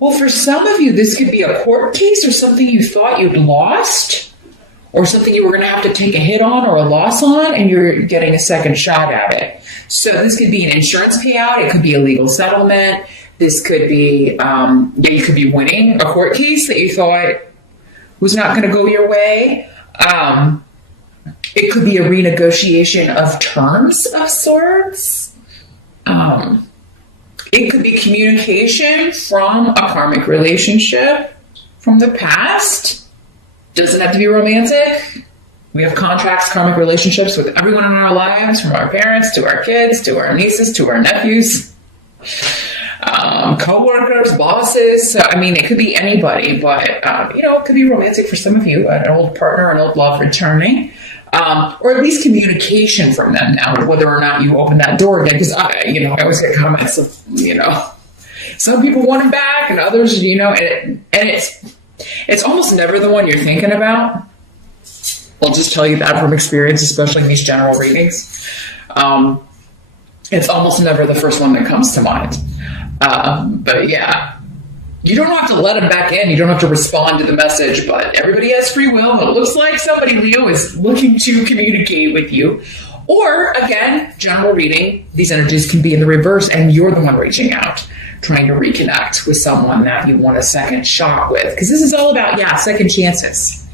Well, for some of you, this could be a court case or something you thought you'd lost, or something you were going to have to take a hit on or a loss on, and you're getting a second shot at it. So this could be an insurance payout. It could be a legal settlement. This could be, you could be winning a court case that you thought was not going to go your way. It could be a renegotiation of terms of sorts. It could be communication from a karmic relationship from the past. Doesn't have to be romantic. We have contracts, karmic relationships with everyone in our lives, from our parents to our kids to our nieces to our nephews, co-workers, bosses. So, I mean, it could be anybody, but, it could be romantic for some of you, an old partner, an old love returning. Or at least communication from them now, whether or not you open that door again. Because I always get comments of, some people want it back and others, and it's almost never the one you're thinking about. I'll just tell you that from experience, especially in these general readings. It's almost never the first one that comes to mind. But yeah. You don't have to let them back in. You don't have to respond to the message, but everybody has free will. It looks like somebody, Leo, is looking to communicate with you. Or, again, general reading, these energies can be in the reverse, and you're the one reaching out, trying to reconnect with someone that you want a second shot with. Because this is all about, second chances.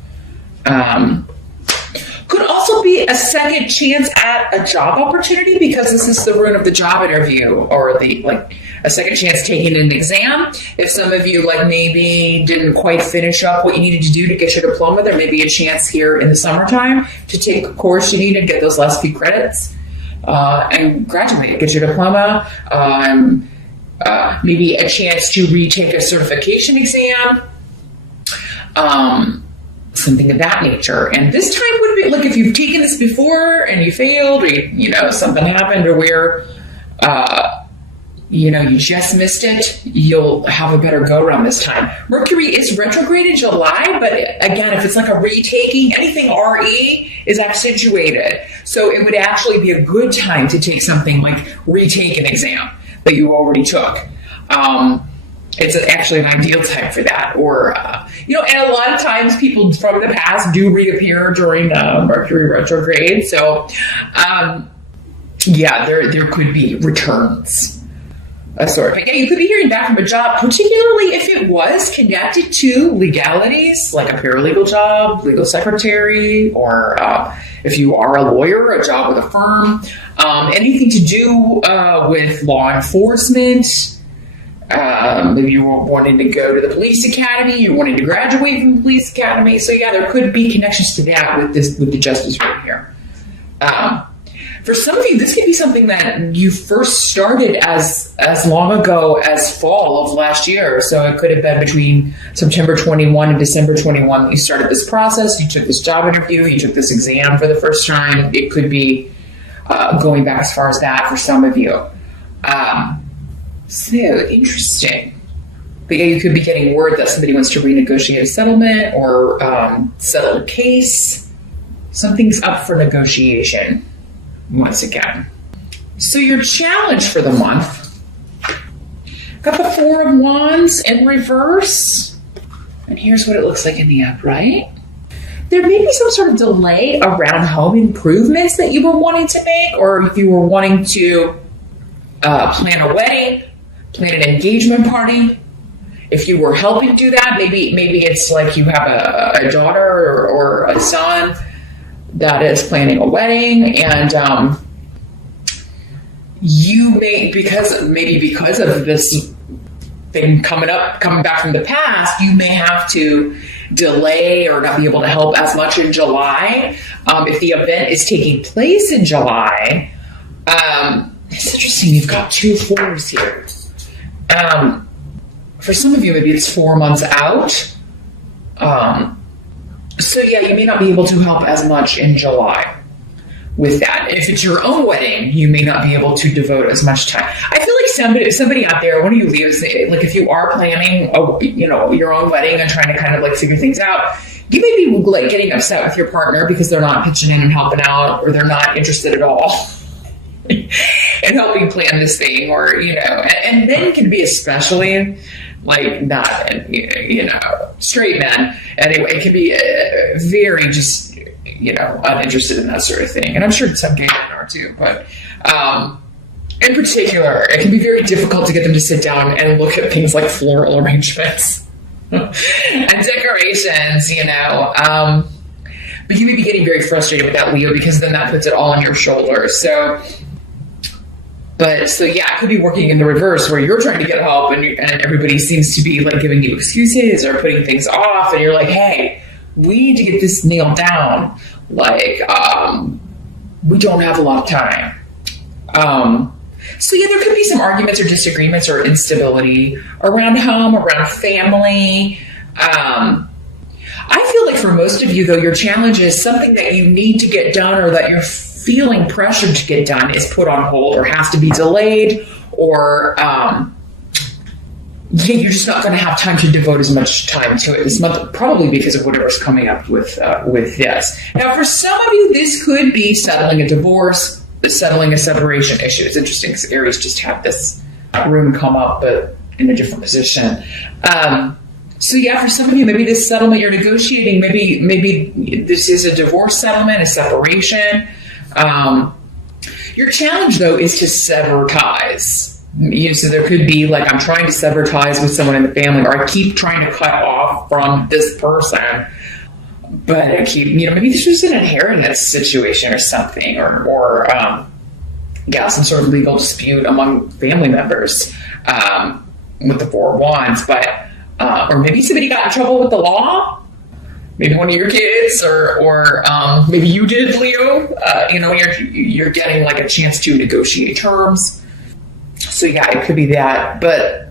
Could also be a second chance at a job opportunity, because this is the rune of the job interview, or a second chance taking an exam. If some of you maybe didn't quite finish up what you needed to do to get your diploma, there may be a chance here in the summertime to take a course you need and get those last few credits and graduate, get your diploma. Maybe a chance to retake a certification exam. Something of that nature. And this time would be if you've taken this before and you failed, or something happened, or where you just missed it, you'll have a better go around this time. Mercury is retrograde in July, but again, if it's a retaking, anything RE is accentuated. So it would actually be a good time to take something retake an exam that you already took. It's actually an ideal time for that. Or, and a lot of times people from the past do reappear during Mercury retrograde. So, there could be returns. But you could be hearing back from a job, particularly if it was connected to legalities, like a paralegal job, legal secretary, or if you are a lawyer, a job with a firm, anything to do with law enforcement. Maybe you were wanting to go to the police academy, you're wanting to graduate from the police academy. So there could be connections to that with the justice right here. For some of you, this could be something that you first started as long ago as fall of last year. So it could have been between September 21 and December 21 that you started this process. You took this job interview, you took this exam for the first time. It could be going back as far as that for some of you. So interesting. But you could be getting word that somebody wants to renegotiate a settlement or settle a case. Something's up for negotiation once again. So your challenge for the month, got the Four of Wands in reverse. And here's what it looks like in the upright. There may be some sort of delay around home improvements that you were wanting to make, or if you were wanting to plan a wedding, plan an engagement party. If you were helping do that, maybe it's you have a daughter or a son that is planning a wedding, and you may, because of this thing coming back from the past, you may have to delay or not be able to help as much in July. If the event is taking place in July, it's interesting, you've got 2 4s here. For some of you, maybe it's 4 months out. So you may not be able to help as much in July with that. If it's your own wedding, you may not be able to devote as much time. I feel like somebody out there, one of you Leos, if you are planning, your own wedding and trying to kind of figure things out, you may be getting upset with your partner because they're not pitching in and helping out, or they're not interested at all. and helping plan this thing, or, and men can be especially like not, straight men. Anyway, it can be very just, uninterested in that sort of thing. And I'm sure some gay men are too, but, in particular, it can be very difficult to get them to sit down and look at things like floral arrangements and decorations, but you may be getting very frustrated with that, Leo, because then that puts it all on your shoulders. So yeah, it could be working in the reverse, where you're trying to get help and everybody seems to be like giving you excuses or putting things off, and you're like, hey, we need to get this nailed down. Like, we don't have a lot of time. So yeah, there could be some arguments or disagreements or instability around home, around family. I feel like for most of you, though, your challenge is something that you need to get done, or that you're feeling pressured to get done, is put on hold or has to be delayed, or you're just not going to have time to devote as much time to it this month, probably because of whatever's coming up with this. Now, for some of you, this could be settling a divorce, settling a separation issue. It's interesting because Aries just had this rune come up, but in a different position. So yeah, for some of you, maybe this settlement you're negotiating, maybe this is a divorce settlement, a separation. Your challenge, though, is to sever ties. So there could be like, I'm trying to sever ties with someone in the family, or I keep trying to cut off from this person, but I keep, maybe this was an inheritance situation or something, or some sort of legal dispute among family members with the Four of Wands, or maybe somebody got in trouble with the law. Maybe one of your kids, or maybe you did, Leo. You're getting like a chance to negotiate terms. So yeah, it could be that. But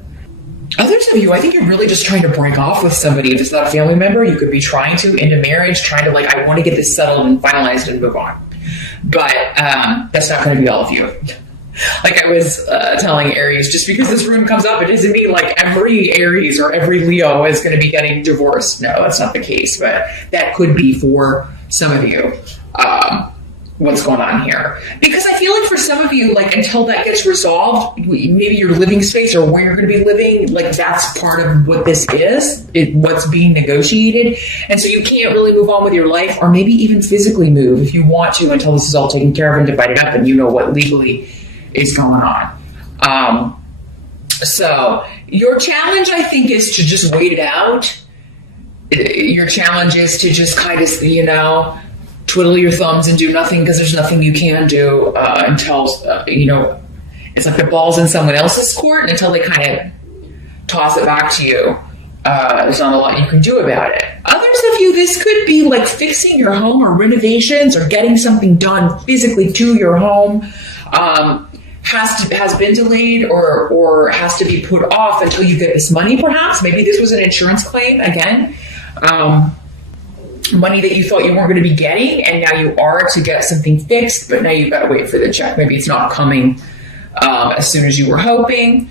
others of you, I think you're really just trying to break off with somebody. If it's not a family member, you could be trying to into marriage, trying to I want to get this settled and finalized and move on. But that's not going to be all of you. Like I was telling Aries, just because this rune comes up, it doesn't mean like every Aries or every Leo is going to be getting divorced. No, that's not the case, but that could be for some of you what's going on here. Because I feel like for some of you, like until that gets resolved, maybe your living space or where you're going to be living, like that's part of what this is, what's being negotiated. And so you can't really move on with your life, or maybe even physically move if you want to, until this is all taken care of and divided up and you know what legally is going on. So your challenge, I think, is to just wait it out. Your challenge is to just kind of, twiddle your thumbs and do nothing, because there's nothing you can do until, it's like the ball's in someone else's court, and until they kind of toss it back to you, there's not a lot you can do about it. Others of you, this could be like fixing your home or renovations or getting something done physically to your home. Has been delayed or has to be put off until you get this money, perhaps. Maybe this was an insurance claim again. Money that you thought you weren't going to be getting, and now you are to get something fixed, but now you've got to wait for the check. Maybe it's not coming as soon as you were hoping.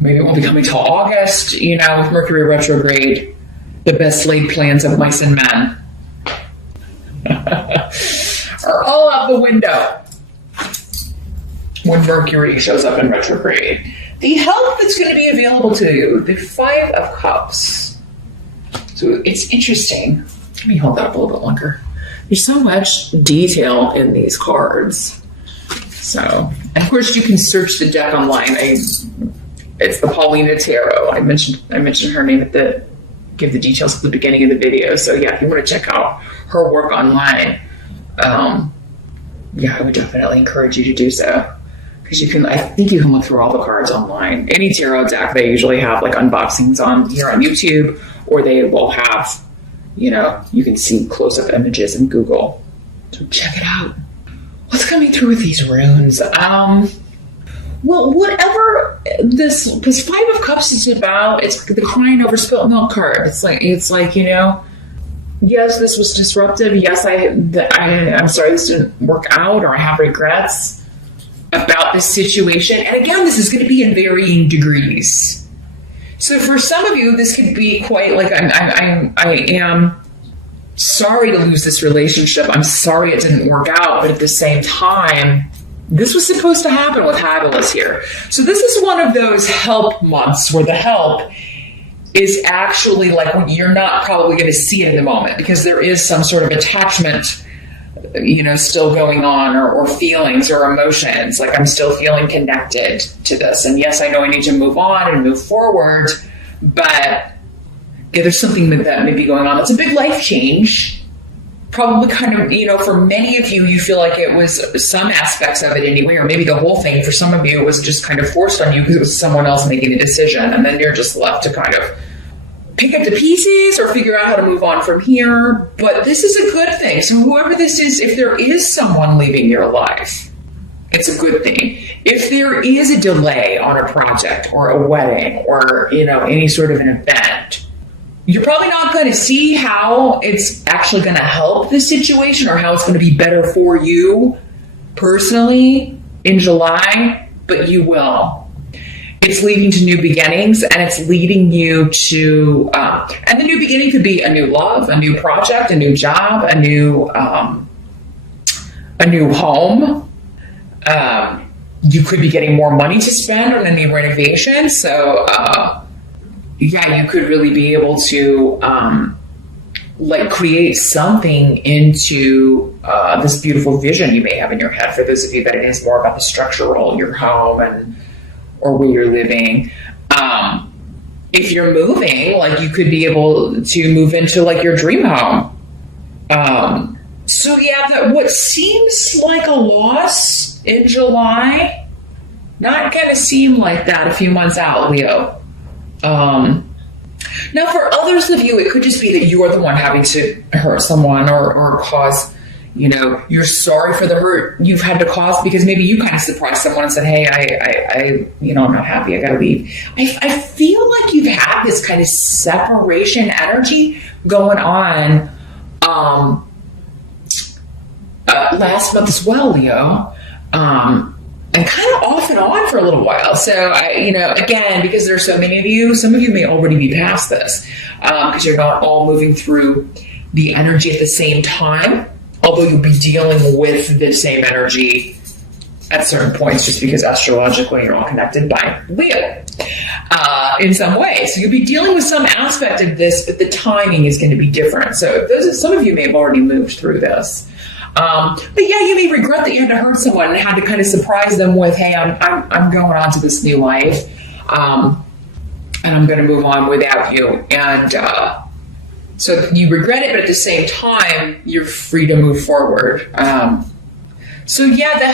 Maybe it won't be coming till August. With Mercury retrograde, the best laid plans of mice and men are all out the window when Mercury shows up in retrograde. The help that's going to be available to you, the Five of Cups. So it's interesting. Let me hold that up a little bit longer. There's so much detail in these cards. So, and of course, you can search the deck online. It's the Paulina Tarot. I mentioned her name give the details at the beginning of the video. So yeah, if you want to check out her work online, I would definitely encourage you to do so. Because I think you can look through all the cards online. Any tarot deck, they usually have like unboxings on YouTube, or they will have, you can see close-up images in Google. So check it out. What's coming through with these runes? Well, whatever this Five of Cups is about, it's the crying over spilt milk card. It's like yes, this was disruptive. Yes, I'm sorry this didn't work out, or I have regrets about this situation. And again, this is going to be in varying degrees. So for some of you, this could be quite like I am sorry to lose this relationship. I'm sorry it didn't work out. But at the same time, this was supposed to happen with Fabulous here. So this is one of those help months where the help is actually like when you're not probably going to see it in the moment because there is some sort of attachment, still going on or feelings or emotions. Like I'm still feeling connected to this. And yes, I know I need to move on and move forward, but there's something that may be going on. It's a big life change. Probably kind of, for many of you, you feel like it was some aspects of it anyway, or maybe the whole thing. For some of you, it was just kind of forced on you because it was someone else making the decision. And then you're just left to kind of pick up the pieces or figure out how to move on from here. But this is a good thing. So whoever this is, if there is someone leaving your life, it's a good thing. If there is a delay on a project or a wedding or, any sort of an event, you're probably not going to see how it's actually going to help the situation or how it's going to be better for you personally in July, but you will. It's leading to new beginnings, and it's leading you to, and the new beginning could be a new love, a new project, a new job, a new home. You could be getting more money to spend on a new renovation. So, you could really be able to, create something into this beautiful vision you may have in your head. For those of you that it is more about the structural, your home or where you're living. If you're moving, you could be able to move into your dream home. What seems like a loss in July, not going to seem like that a few months out, Leo. Now for others of you, it could just be that you are the one having to hurt someone or cause, you're sorry for the hurt you've had to cause because maybe you kind of surprised someone and said, hey, I'm not happy. I got to leave. I feel like you've had this kind of separation energy going on, last month as well, Leo. And kind of off and on for a little while. So, again, because there's so many of you, some of you may already be past this because you're not all moving through the energy at the same time, although you'll be dealing with the same energy at certain points just because astrologically you're all connected by Leo in some way. So you'll be dealing with some aspect of this, but the timing is going to be different. So some of you may have already moved through this. But you may regret that you had to hurt someone and had to kind of surprise them with, hey, I'm going on to this new life, and I'm going to move on without you. And so you regret it, but at the same time, you're free to move forward. The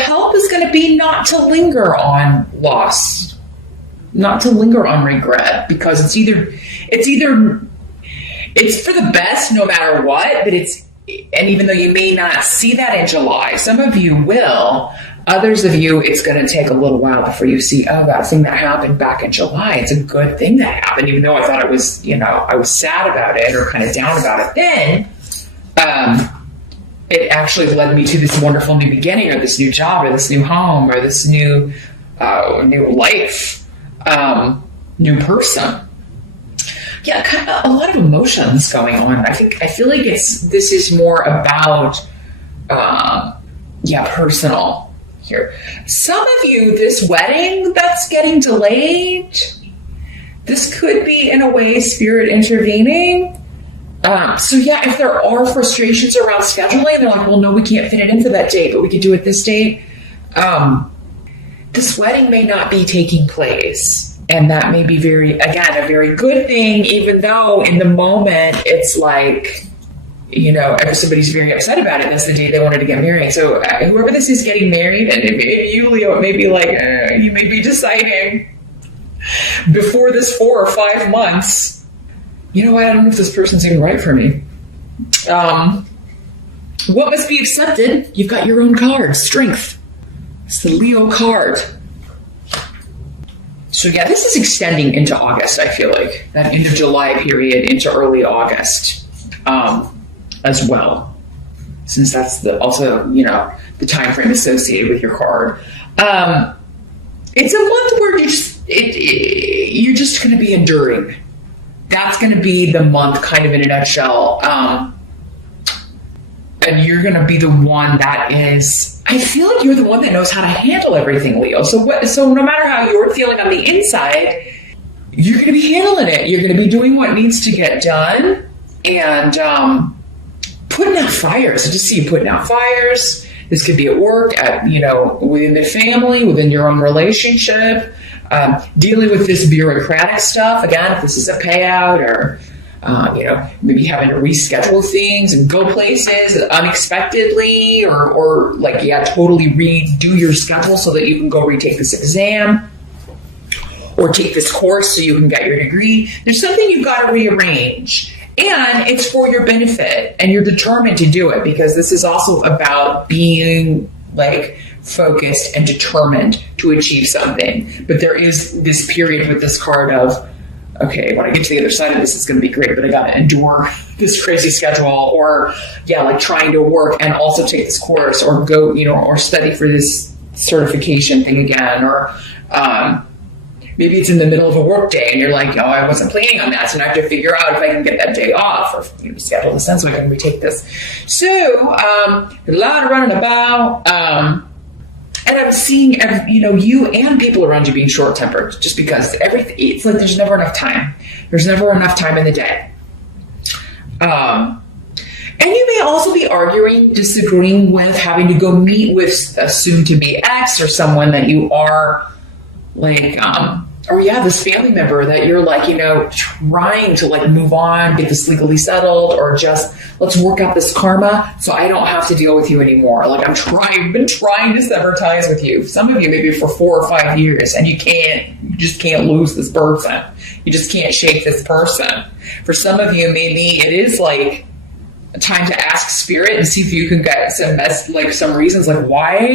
help is going to be not to linger on loss, not to linger on regret, because it's for the best no matter what, but and even though you may not see that in July, some of you will, others of you, it's going to take a little while before you see, oh, that thing that happened back in July, it's a good thing that happened, even though I thought it was, I was sad about it or kind of down about it then. It actually led me to this wonderful new beginning or this new job or this new home or this new life, new person. Yeah, kind of a lot of emotions going on. I feel like this is more about, personal here. Some of you, this wedding that's getting delayed, this could be in a way spirit intervening. If there are frustrations around scheduling, they're like, well, no, we can't fit it in for that date, but we could do it this date. This wedding may not be taking place. And that may be a very good thing, even though in the moment it's like, everybody's very upset about it. That's the day they wanted to get married. So whoever this is getting married, and if you, Leo, it may be like, you may be deciding before this 4 or 5 months, I don't know if this person's even right for me. What must be accepted? You've got your own card, Strength. It's the Leo card. So this is extending into August, I feel like. That end of July period into early August as well. Since that's also the time frame associated with your card. It's a month where you're just going to be enduring. That's going to be the month kind of in a nutshell. And you're going to be the one that is, I feel like you're the one that knows how to handle everything, Leo. So no matter how you're feeling on the inside, you're going to be handling it. You're going to be doing what needs to get done and putting out fires. I just see you putting out fires. This could be at work, within the family, within your own relationship, dealing with this bureaucratic stuff. Again, if this is a payout or, maybe having to reschedule things and go places unexpectedly or totally redo your schedule so that you can go retake this exam or take this course so you can get your degree. There's something you've got to rearrange. And it's for your benefit, and you're determined to do it because this is also about being focused and determined to achieve something. But there is this period with this card of, okay, when I get to the other side of this, it's going to be great, but I got to endure this crazy schedule or trying to work and also take this course or go, or study for this certification thing again, or, maybe it's in the middle of a work day and you're like, oh, I wasn't planning on that. So now I have to figure out if I can get that day off or schedule this in so I can retake this. So, a lot of running about. And I'm seeing, you and people around you being short-tempered just because it's like there's never enough time. There's never enough time in the day. And you may also be arguing, disagreeing with, having to go meet with a soon-to-be ex or someone that you are this family member that you're trying to move on, get this legally settled, or just let's work out this karma so I don't have to deal with you anymore. I've been trying to sever ties with you. Some of you maybe for 4 or 5 years, and you just can't lose this person. You just can't shake this person. For some of you, maybe it is time to ask spirit and see if you can get some reasons why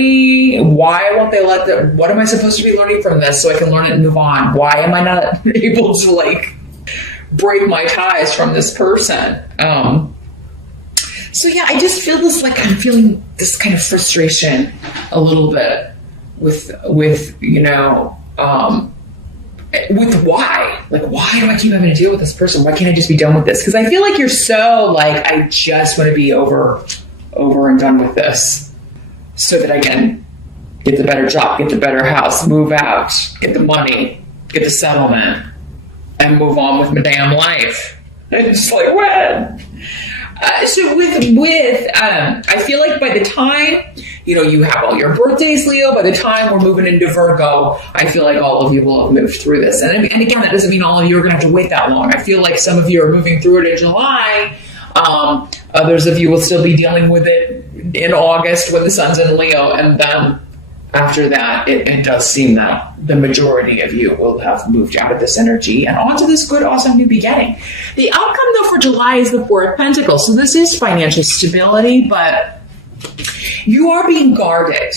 won't they what am I supposed to be learning from this so I can learn it and move on? Why am I not able to break my ties from this person? I just feel this I'm feeling this kind of frustration a little bit with why? Why do I keep having to deal with this person? Why can't I just be done with this? Because I feel like you're so I just want to be over and done with this so that I can get the better job, get the better house, move out, get the money, get the settlement, and move on with my damn life. And it's when? So I feel like by the time, you have all your birthdays, Leo, by the time we're moving into Virgo, I feel like all of you will have moved through this. And again, that doesn't mean all of you are going to have to wait that long. I feel like some of you are moving through it in July. Others of you will still be dealing with it in August when the sun's in Leo. And then after that, it does seem that the majority of you will have moved out of this energy and onto this good, awesome new beginning. The outcome, though, for July is the Four of Pentacles. So this is financial stability, but you are being guarded.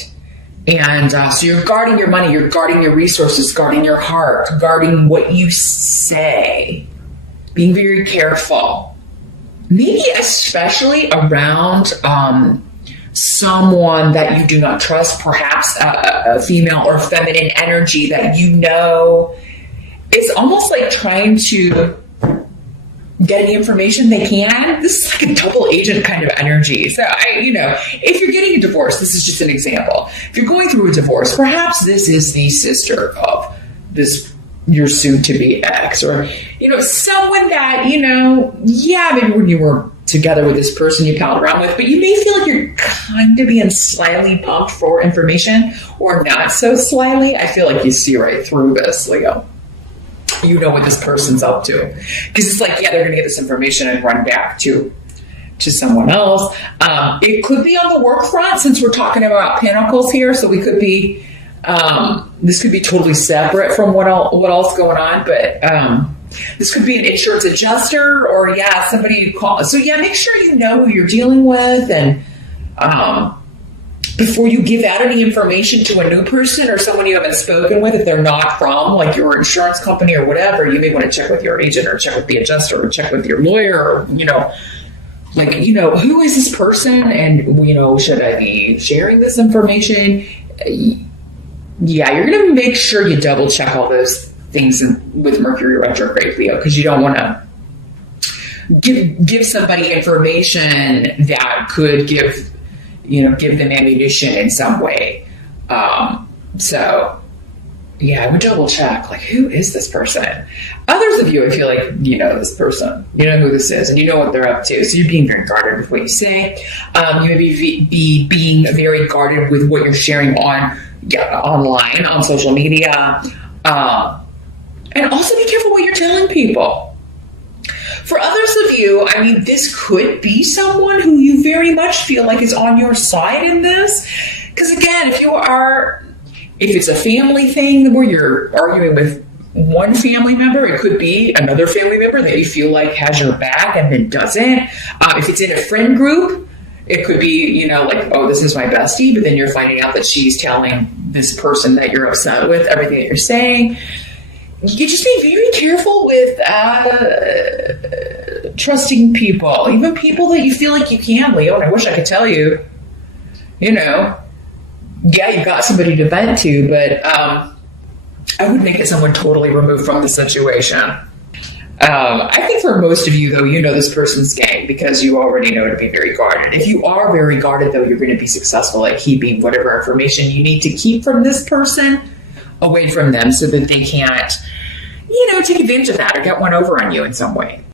And so you're guarding your money, you're guarding your resources, guarding your heart, guarding what you say, being very careful. Maybe especially around someone that you do not trust, perhaps a female or feminine energy that it's almost like trying to get any information they can. This is a double agent kind of energy. So if you're getting a divorce, this is just an example. If you're going through a divorce, perhaps this is the sister of your soon-to-be ex, or someone that maybe when you were together with this person you palled around with, but you may feel like you're kind of being slyly pumped for information, or not so slyly. I feel like you see right through this, Leo. You know what this person's up to, because it's they're going to get this information and run back to someone else. It could be on the work front, since we're talking about Pentacles here. So we could be this could be totally separate from what else going on, but this could be an insurance adjuster, or somebody you call. So make sure you know who you're dealing with, and before you give out any information to a new person or someone you haven't spoken with, if they're not from your insurance company or whatever, you may want to check with your agent or check with the adjuster or check with your lawyer, or who is this person, and should I be sharing this information? You're going to make sure you double check all those things with Mercury retrograde, Leo, because you don't want to give somebody information that could give them ammunition in some way. So yeah, I would double check, like, who is this person? Others of you, I feel like you know this person. You know who this is, and you know what they're up to. So you're being very guarded with what you say. You may be being very guarded with what you're sharing online, on social media. And also be careful what you're telling people. For others of you, I mean, this could be someone who you very much feel like is on your side in this. Because again, if it's a family thing where you're arguing with one family member, it could be another family member that you feel like has your back and then doesn't. If it's in a friend group, it could be, like, oh, this is my bestie, but then you're finding out that she's telling this person that you're upset with everything that you're saying. You just be very careful with trusting people, even people that you feel like you can, Leo. And I wish I could tell you, yeah, you've got somebody to vent to, but I would make it someone totally removed from the situation. I think for most of you, though, you know this person's game because you already know to be very guarded. If you are very guarded, though, you're going to be successful at keeping whatever information you need to keep from this person away from them so that they can't, take advantage of that or get one over on you in some way.